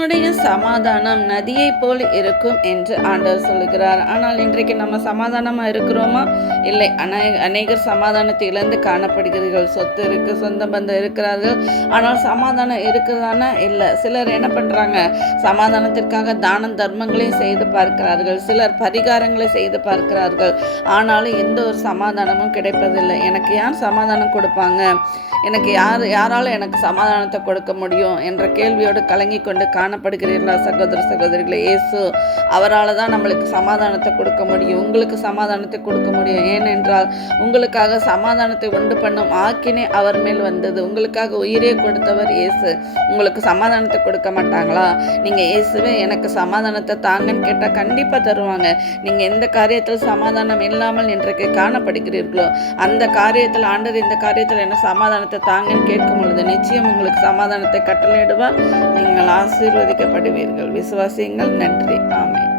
தேவனுடைய சமாதானம் நதியைப் போல் இருக்கும் என்று ஆண்டவர் சொல்லுகிறார். ஆனால் இன்றைக்கு நம்ம சமாதானமாக இருக்கிறோமா? இல்லை. அநேகர் சமாதானத்தை இழந்து காணப்படுகிறீர்கள். சொத்து இருக்குது, சொந்த பந்தம் இருக்கிறார்கள், ஆனால் சமாதானம் இருக்குதானா? இல்லை. சிலர் என்ன பண்ணுறாங்க, சமாதானத்திற்காக தான தர்மங்களையும் செய்து பார்க்கிறார்கள், சிலர் பரிகாரங்களை செய்து பார்க்கிறார்கள், ஆனாலும் எந்த ஒரு சமாதானமும் கிடைப்பதில்லை. எனக்கு யார் சமாதானம் கொடுப்பாங்க, எனக்கு யாரால் எனக்கு சமாதானத்தை கொடுக்க முடியும் என்ற கேள்வியோடு கலங்கி கொண்டு காணப்படுகிறீர்களா? சகோதர சகோதரிகளே, இயேசு அவரால் தான் நம்மளுக்கு சமாதானத்தை கொடுக்க முடியும், உங்களுக்கு சமாதானத்தை கொடுக்க முடியும். ஏனென்றால் உங்களுக்காக சமாதானத்தை உண்டு பண்ணும் ஆக்கினே அவர் மேல் வந்தது. உங்களுக்காக உயிரே கொடுத்தவர் இயேசு. உங்களுக்கு சமாதானத்தை கொடுக்க மாட்டாங்களா? நீங்கள் இயேசுவே எனக்கு சமாதானத்தை தாங்கன்னு கேட்டால் கண்டிப்பாக தருவாங்க. நீங்கள் எந்த காரியத்தில் சமாதானம் இல்லாமல் இன்றைக்கு காணப்படுகிறீர்களோ அந்த காரியத்தில் ஆண்டவர் இந்த காரியத்தில் என்ன சமாதானத்தை தாங்கன்னு கேட்கும் பொழுது நிச்சயம் உங்களுக்கு சமாதானத்தை கட்டளையிடுவார். நீங்கள் ஆசீர்வதிக்கப்படுவீர்கள். விசுவாசியுங்கள். நன்றி. ஆமென்.